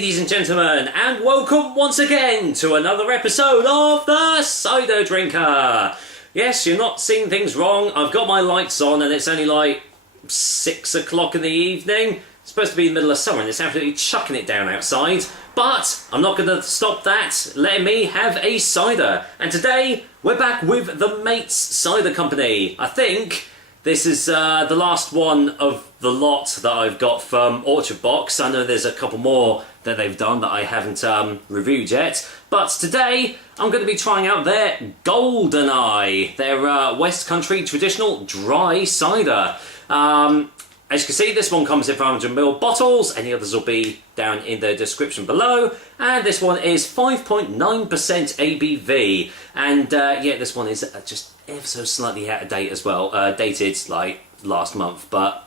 Ladies and gentlemen, and welcome once again to another episode of the Cider Drinker. Yes, you're not seeing things wrong. I've got my lights on and it's only like 6 o'clock in the evening. It's supposed to be the middle of summer and it's absolutely chucking it down outside. But I'm not going to stop that, letting me have a cider. And today, we're back with the Mates Cider Company. I think this is the last one of the lot that I've got from Orchard Box. I know there's a couple more that they've done that I haven't reviewed yet. But today, I'm going to be trying out their Goldeneye, their West Country traditional dry cider. As you can see, this one comes in 500ml bottles. Any others will be down in the description below. And this one is 5.9% ABV. And yeah, this one is just ever so slightly out of date as well. Dated like last month. But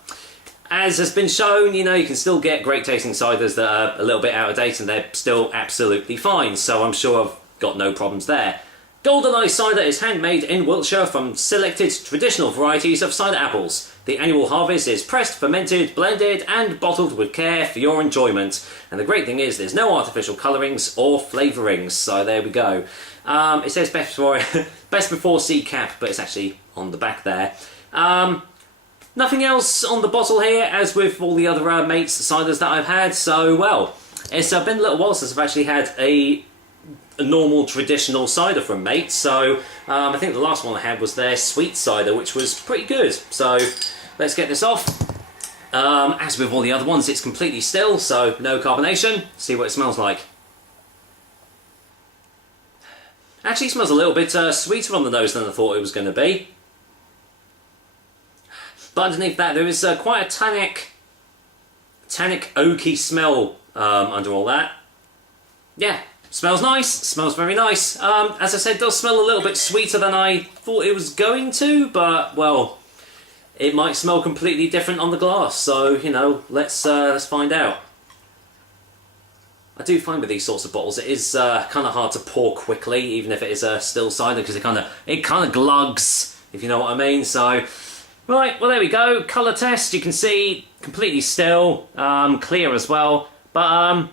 as has been shown, you know, you can still get great tasting ciders that are a little bit out of date and they're still absolutely fine. So I'm sure I've got no problems there. Goldeneye cider is handmade in Wiltshire from selected traditional varieties of cider apples. The annual harvest is pressed, fermented, blended and bottled with care for your enjoyment. And the great thing is there's no artificial colourings or flavourings, so there we go. It says best before sea cap, but it's actually on the back there. Nothing else on the bottle here, as with all the other Mates ciders that I've had, so well, it's been a little while since I've actually had a normal traditional cider from Mates, so I think the last one I had was their sweet cider, which was pretty good. So let's get this off. As with all the other ones, it's completely still, so no carbonation. See what it smells like. Actually, it smells a little bit sweeter on the nose than I thought it was going to be. But underneath that, there is quite a tannic, oaky smell under all that. Yeah. Smells nice, smells very nice. As I said, it does smell a little bit sweeter than I thought it was going to, but, well, it might smell completely different on the glass, so, you know, let's find out. I do find with these sorts of bottles, it is kind of hard to pour quickly, even if it is a still cider, because it kind of glugs, if you know what I mean, so... Right, well there we go, colour test, you can see, completely still, clear as well, but,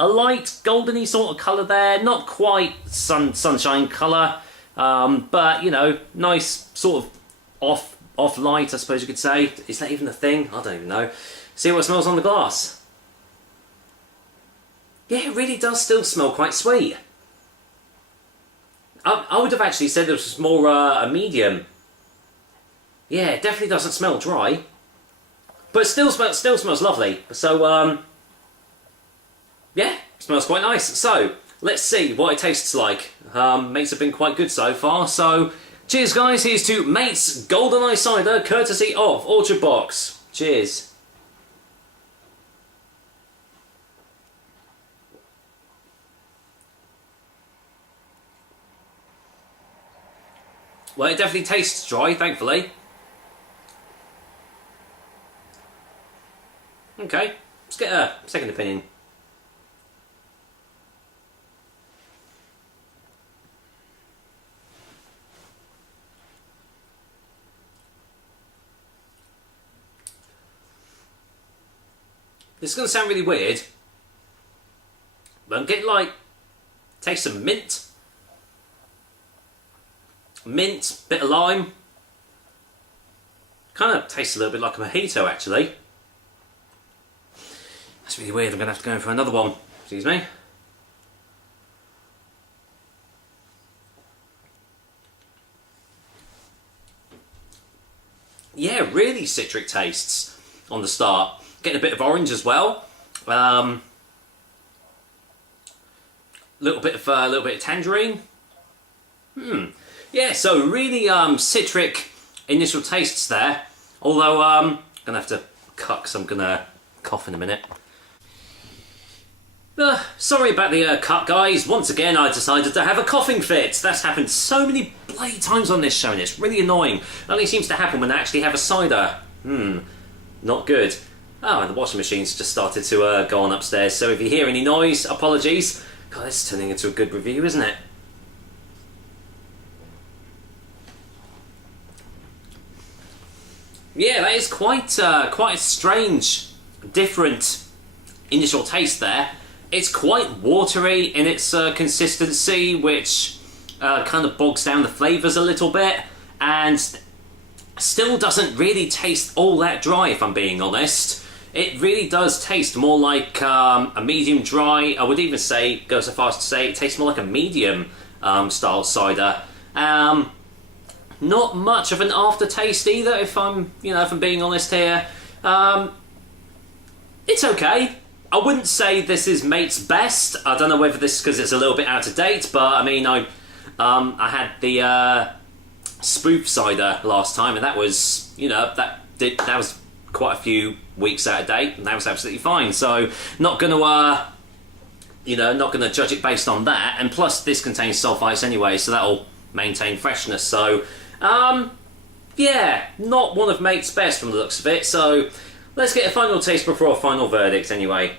a light goldeny sort of colour there, not quite sunshine colour, but you know, nice sort of off light, I suppose you could say. Is that even a thing? I don't even know. See what it smells on the glass. Yeah, it really does still smell quite sweet. I would have actually said this was more a medium. Yeah, it definitely doesn't smell dry, but it still smells lovely. So yeah, smells quite nice. So, let's see what it tastes like. Mates have been quite good so far, so cheers guys, here's to Mates Goldeneye Cider, courtesy of Orchard Box. Cheers. Well, it definitely tastes dry, thankfully. Okay, let's get a second opinion. This is going to sound really weird, but I'm getting like, taste some mint, bit of lime, kind of tastes a little bit like a mojito actually. That's really weird, I'm going to have to go in for another one, excuse me. Yeah, really citric tastes on the start. Getting a bit of orange as well. Little bit of tangerine. Yeah, so really citric initial tastes there. Although I'm gonna have to cut because I'm gonna cough in a minute. Sorry about the cut, guys. Once again, I decided to have a coughing fit. That's happened so many bloody times on this show, and it's really annoying. It only seems to happen when I actually have a cider. Not good. Oh, and the washing machine's just started to go on upstairs, so if you hear any noise, apologies. God, this is turning into a good review, isn't it? Yeah, that is quite a strange, different initial taste there. it's quite watery in its consistency, which kind of bogs down the flavours a little bit, and still doesn't really taste all that dry, if I'm being honest. It really does taste more like a medium dry. I would even say, go so far as to say, it tastes more like a medium style cider. Not much of an aftertaste either, if I'm being honest here. It's okay. I wouldn't say this is Mate's best. I don't know whether this is because it's a little bit out of date, but I mean, I had the spoof cider last time, and that was, that was quite a few weeks out of date, and that was absolutely fine. So not gonna not gonna judge it based on that. And plus, this contains sulfites anyway, so that'll maintain freshness. So yeah, not one of Mate's best from the looks of it. So let's get a final taste before a final verdict anyway.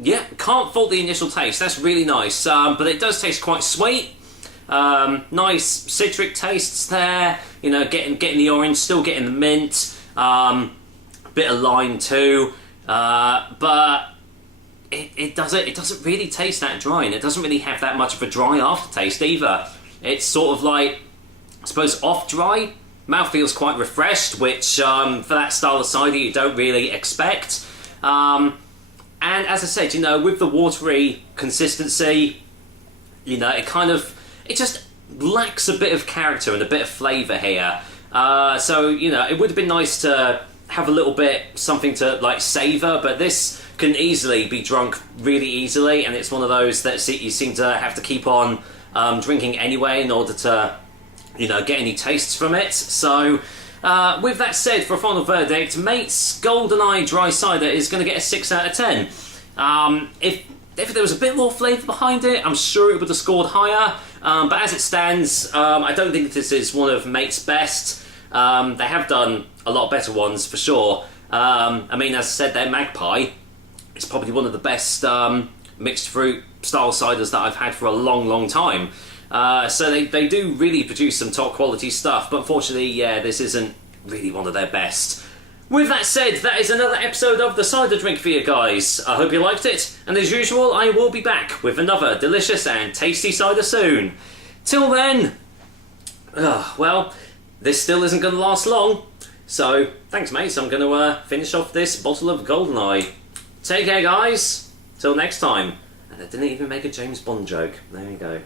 Yeah, can't fault the initial taste. That's really nice, but it does taste quite sweet. Nice citric tastes there. Getting the orange, still getting the mint. Bit of lime too, but it doesn't really taste that dry, and it doesn't really have that much of a dry aftertaste either. It's sort of like, I suppose, off dry. Mouth feels quite refreshed, which for that style of cider you don't really expect. And as I said, with the watery consistency, it just lacks a bit of character and a bit of flavour here. So, it would have been nice to have a little bit something to like savour, but this can easily be drunk really easily, and it's one of those that you seem to have to keep on drinking anyway in order to, get any tastes from it. So, with that said, for a final verdict, Mate's Goldeneye Dry Cider is going to get a 6 out of 10. If there was a bit more flavour behind it, I'm sure it would have scored higher. But as it stands, I don't think this is one of Mate's best. They have done a lot better ones, for sure. I mean, as I said, their Magpie is probably one of the best mixed fruit style ciders that I've had for a long, long time. So they do really produce some top quality stuff, but unfortunately, yeah, this isn't really one of their best. With that said, that is another episode of The Cider Drink for you guys. I hope you liked it, and as usual, I will be back with another delicious and tasty cider soon. Till then, well, this still isn't going to last long, so thanks mates, I'm going to finish off this bottle of Goldeneye. Take care guys, till next time. And I didn't even make a James Bond joke, there you go.